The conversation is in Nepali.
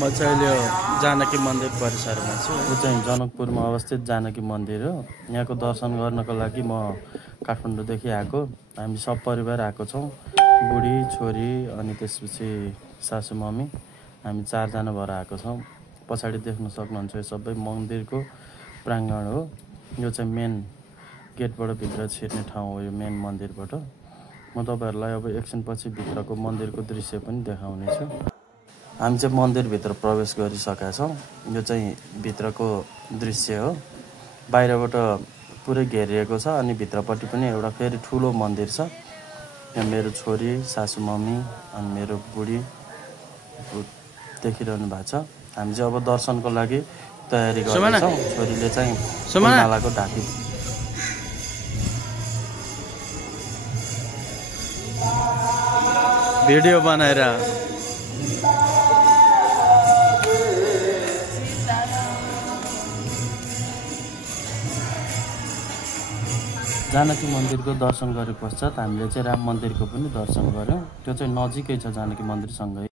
म चाहिँ अहिले जानकी मन्दिर परिसरमा छु। यो चाहिँ जनकपुरमा अवस्थित जानकी मन्दिर हो। यहाँको दर्शन गर्नको लागि म काठमाडौँदेखि आएको। हामी सब परिवार आएको छौँ, बुढी छोरी अनि त्यसपछि सासू मम्मी, हामी 4 जना भएर आएको छौँ। पछाडि देख्न सक्नुहुन्छ यो सबै मन्दिरको प्राङ्गण हो। यो चाहिँ मेन गेटबाट भित्र छिर्ने ठाउँ हो, यो मेन मन्दिरबाट। म तपाईँहरूलाई अब एकछिनपछि भित्रको मन्दिरको दृश्य पनि देखाउनेछु। हामी चाहिँ मन्दिरभित्र प्रवेश गरिसकेका छौँ। यो चाहिँ भित्रको दृश्य हो। बाहिरबाट पुरै घेरिएको छ अनि भित्रपट्टि पनि एउटा फेरि ठुलो मन्दिर छ। यहाँ मेरो छोरी, सासू मम्मी अनि मेरो बुढी देखिरहनु भएको छ। हामी चाहिँ अब दर्शनको लागि तयारी गर्दैछौँ। छोरीले चाहिँ फुलमालाको ढाकी भिडियो बनाएर जानकी मन्दिरको दर्शन गरे पश्चात हामीले चाहिँ राम मन्दिरको पनि दर्शन गऱ्यौँ। त्यो चाहिँ नजिकै छ जानकी मन्दिरसँगै।